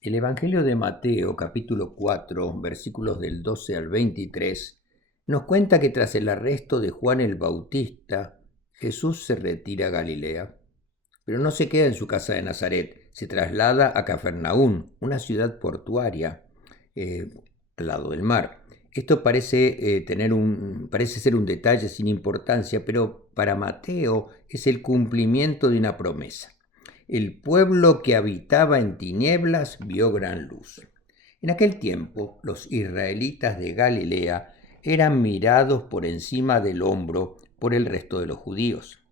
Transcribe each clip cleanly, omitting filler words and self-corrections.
El Evangelio de Mateo, capítulo 4, versículos del 12 al 23, nos cuenta que tras el arresto de Juan el Bautista, Jesús se retira a Galilea, pero no se queda en su casa de Nazaret, se traslada a Cafarnaún, una ciudad portuaria eh, al lado del mar. Esto parece ser un detalle sin importancia, pero para Mateo es el cumplimiento de una promesa. El pueblo que habitaba en tinieblas vio gran luz. En aquel tiempo, los israelitas de Galilea eran mirados por encima del hombro por el resto de los judíos.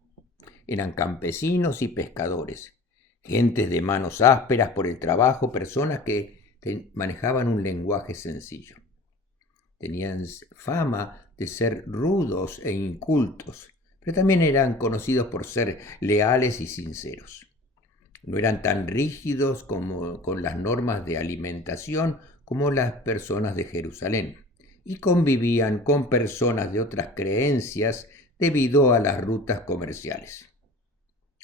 Eran campesinos y pescadores, gentes de manos ásperas por el trabajo, personas que manejaban un lenguaje sencillo. Tenían fama de ser rudos e incultos, pero también eran conocidos por ser leales y sinceros. No eran tan rígidos como con las normas de alimentación como las personas de Jerusalén, y convivían con personas de otras creencias debido a las rutas comerciales.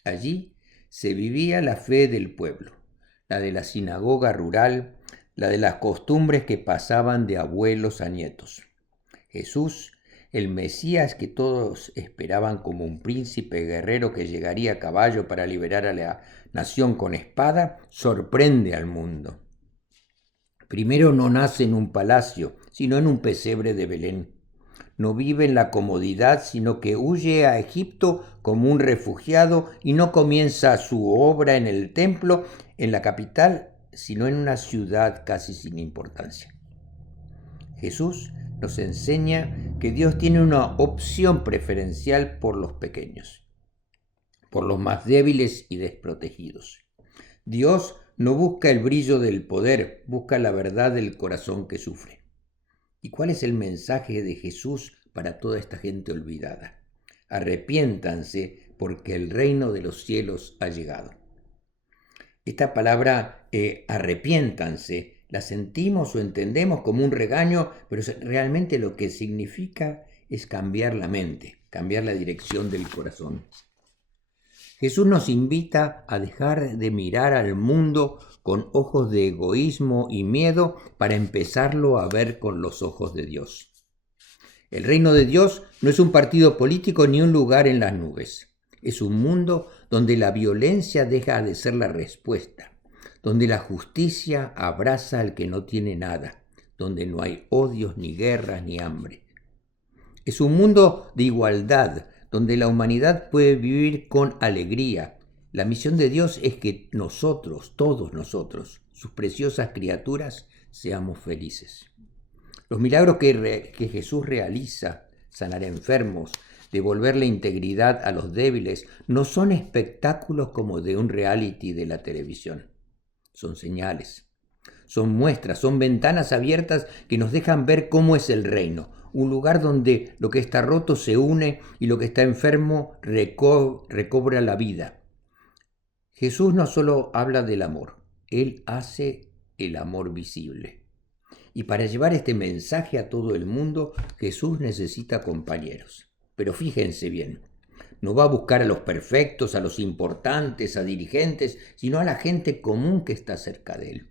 Allí se vivía la fe del pueblo, la de la sinagoga rural, la de las costumbres que pasaban de abuelos a nietos. Jesús, el Mesías que todos esperaban como un príncipe guerrero que llegaría a caballo para liberar a la nación con espada, sorprende al mundo. Primero no nace en un palacio, sino en un pesebre de Belén. No vive en la comodidad, sino que huye a Egipto como un refugiado y no comienza su obra en el templo, en la capital, sino en una ciudad casi sin importancia. Jesús nos enseña que Dios tiene una opción preferencial por los pequeños, por los más débiles y desprotegidos. Dios no busca el brillo del poder, busca la verdad del corazón que sufre. ¿Y cuál es el mensaje de Jesús para toda esta gente olvidada? Arrepiéntanse porque el reino de los cielos ha llegado. Esta palabra arrepiéntanse la sentimos o entendemos como un regaño, pero realmente lo que significa es cambiar la mente, cambiar la dirección del corazón. Jesús nos invita a dejar de mirar al mundo con ojos de egoísmo y miedo para empezarlo a ver con los ojos de Dios. El reino de Dios no es un partido político ni un lugar en las nubes. Es un mundo donde la violencia deja de ser la respuesta, donde la justicia abraza al que no tiene nada, donde no hay odios, ni guerras, ni hambre. Es un mundo de igualdad, donde la humanidad puede vivir con alegría. La misión de Dios es que nosotros, todos nosotros, sus preciosas criaturas, seamos felices. Los milagros que Jesús realiza, sanar enfermos, devolverle integridad a los débiles, no son espectáculos como de un reality de la televisión. Son señales, son muestras, son ventanas abiertas que nos dejan ver cómo es el reino. Un lugar donde lo que está roto se une y lo que está enfermo recobra la vida. Jesús no solo habla del amor, Él hace el amor visible. Y para llevar este mensaje a todo el mundo, Jesús necesita compañeros. Pero fíjense bien, no va a buscar a los perfectos, a los importantes, a dirigentes, sino a la gente común que está cerca de Él.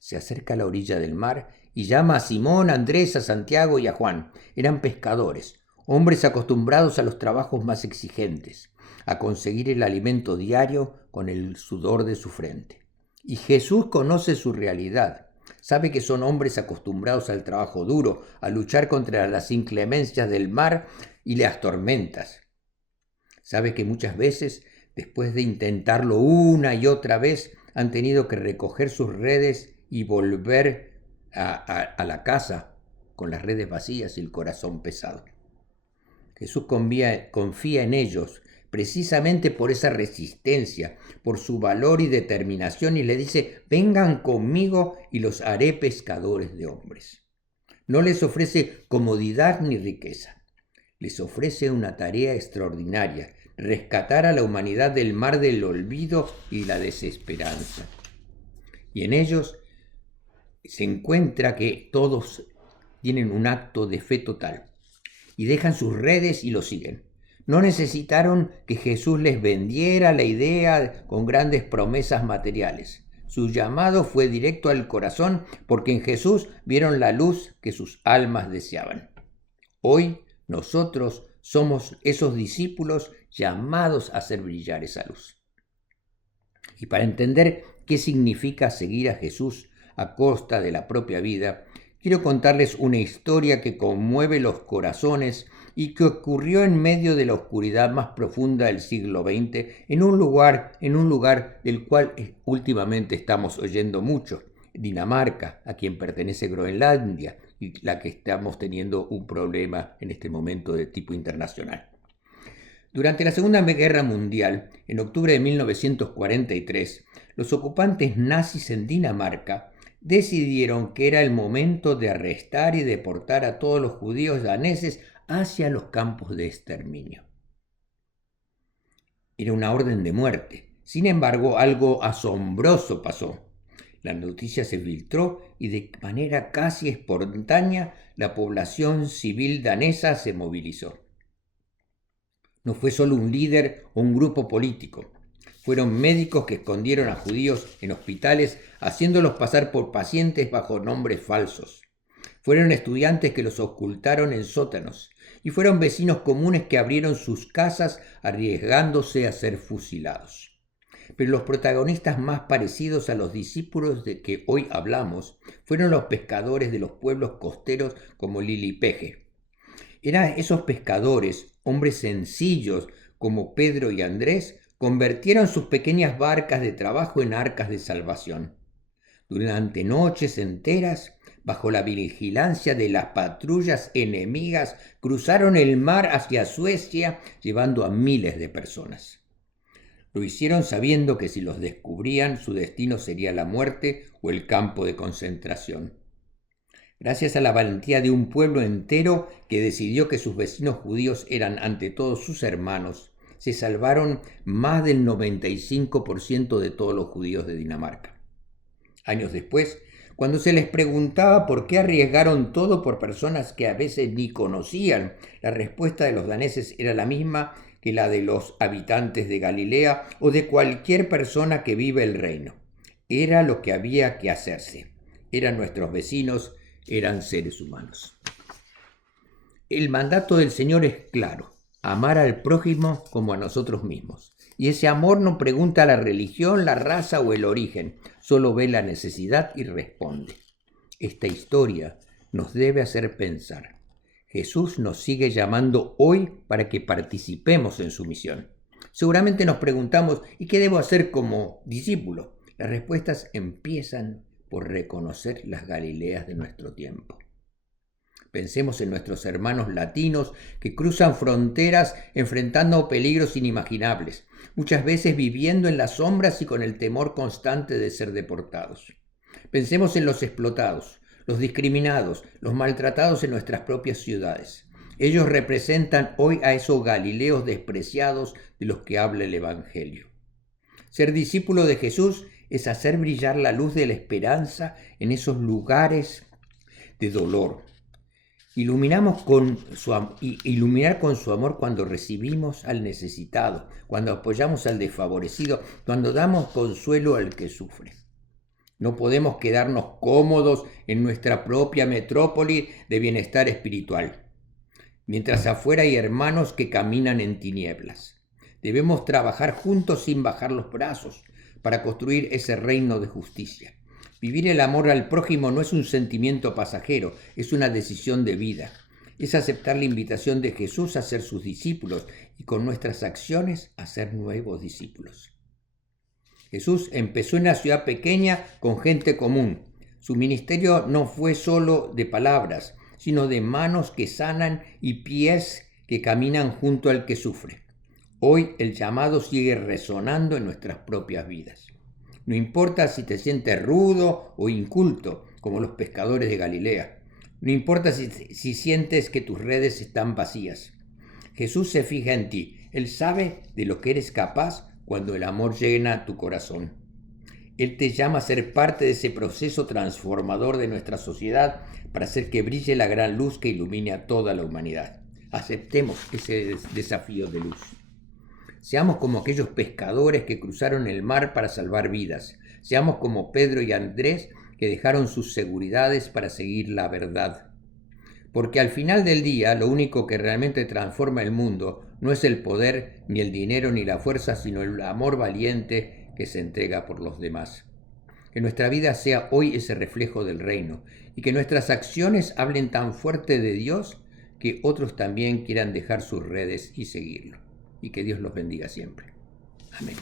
Se acerca a la orilla del mar y llama a Simón, a Andrés, a Santiago y a Juan. Eran pescadores, hombres acostumbrados a los trabajos más exigentes, a conseguir el alimento diario con el sudor de su frente. Y Jesús conoce su realidad. Sabe que son hombres acostumbrados al trabajo duro, a luchar contra las inclemencias del mar y las tormentas. Sabe que muchas veces, después de intentarlo una y otra vez, han tenido que recoger sus redes y volver a la casa con las redes vacías y el corazón pesado. Jesús confía en ellos precisamente por esa resistencia, por su valor y determinación, y le dice: vengan conmigo y los haré pescadores de hombres. No les ofrece comodidad ni riqueza, les ofrece una tarea extraordinaria: rescatar a la humanidad del mar del olvido y la desesperanza. Y en ellos se encuentra que todos tienen un acto de fe total y dejan sus redes y lo siguen. No necesitaron que Jesús les vendiera la idea con grandes promesas materiales. Su llamado fue directo al corazón porque en Jesús vieron la luz que sus almas deseaban. Hoy nosotros somos esos discípulos llamados a hacer brillar esa luz. Y para entender qué significa seguir a Jesús a costa de la propia vida, quiero contarles una historia que conmueve los corazones y que ocurrió en medio de la oscuridad más profunda del siglo XX, en un lugar del cual últimamente estamos oyendo mucho, Dinamarca, a quien pertenece Groenlandia, y la que estamos teniendo un problema en este momento de tipo internacional. Durante la Segunda Guerra Mundial, en octubre de 1943, los ocupantes nazis en Dinamarca decidieron que era el momento de arrestar y deportar a todos los judíos daneses hacia los campos de exterminio. Era una orden de muerte. Sin embargo, algo asombroso pasó. La noticia se filtró y de manera casi espontánea la población civil danesa se movilizó. No fue solo un líder o un grupo político. Fueron médicos que escondieron a judíos en hospitales haciéndolos pasar por pacientes bajo nombres falsos. Fueron estudiantes que los ocultaron en sótanos. Y fueron vecinos comunes que abrieron sus casas arriesgándose a ser fusilados. Pero los protagonistas más parecidos a los discípulos de que hoy hablamos fueron los pescadores de los pueblos costeros como Lilipeje. Eran esos pescadores, hombres sencillos como Pedro y Andrés, convirtieron sus pequeñas barcas de trabajo en arcas de salvación. Durante noches enteras, bajo la vigilancia de las patrullas enemigas, cruzaron el mar hacia Suecia, llevando a miles de personas. Lo hicieron sabiendo que si los descubrían, su destino sería la muerte o el campo de concentración. Gracias a la valentía de un pueblo entero que decidió que sus vecinos judíos eran ante todo sus hermanos, se salvaron más del 95% de todos los judíos de Dinamarca. Años después, cuando se les preguntaba por qué arriesgaron todo por personas que a veces ni conocían, la respuesta de los daneses era la misma que la de los habitantes de Galilea o de cualquier persona que vive el reino. Era lo que había que hacerse. Eran nuestros vecinos, eran seres humanos. El mandato del Señor es claro: amar al prójimo como a nosotros mismos. Y ese amor no pregunta la religión, la raza o el origen, solo ve la necesidad y responde. Esta historia nos debe hacer pensar. Jesús nos sigue llamando hoy para que participemos en su misión. Seguramente nos preguntamos, ¿y qué debo hacer como discípulo? Las respuestas empiezan por reconocer las Galileas de nuestro tiempo. Pensemos en nuestros hermanos latinos que cruzan fronteras enfrentando peligros inimaginables, muchas veces viviendo en las sombras y con el temor constante de ser deportados. Pensemos en los explotados, los discriminados, los maltratados en nuestras propias ciudades. Ellos representan hoy a esos galileos despreciados de los que habla el Evangelio. Ser discípulo de Jesús es hacer brillar la luz de la esperanza en esos lugares de dolor. Iluminar con su amor cuando recibimos al necesitado, cuando apoyamos al desfavorecido, cuando damos consuelo al que sufre. No podemos quedarnos cómodos en nuestra propia metrópoli de bienestar espiritual, mientras afuera hay hermanos que caminan en tinieblas. Debemos trabajar juntos sin bajar los brazos para construir ese reino de justicia. Vivir el amor al prójimo no es un sentimiento pasajero, es una decisión de vida. Es aceptar la invitación de Jesús a ser sus discípulos y con nuestras acciones a ser nuevos discípulos. Jesús empezó en una ciudad pequeña con gente común. Su ministerio no fue solo de palabras, sino de manos que sanan y pies que caminan junto al que sufre. Hoy el llamado sigue resonando en nuestras propias vidas. No importa si te sientes rudo o inculto, como los pescadores de Galilea. No importa si sientes que tus redes están vacías. Jesús se fija en ti. Él sabe de lo que eres capaz cuando el amor llena tu corazón. Él te llama a ser parte de ese proceso transformador de nuestra sociedad para hacer que brille la gran luz que ilumine a toda la humanidad. Aceptemos ese desafío de luz. Seamos como aquellos pescadores que cruzaron el mar para salvar vidas. Seamos como Pedro y Andrés, que dejaron sus seguridades para seguir la verdad. Porque al final del día, lo único que realmente transforma el mundo no es el poder, ni el dinero, ni la fuerza, sino el amor valiente que se entrega por los demás. Que nuestra vida sea hoy ese reflejo del reino y que nuestras acciones hablen tan fuerte de Dios que otros también quieran dejar sus redes y seguirlo. Y que Dios los bendiga siempre. Amén.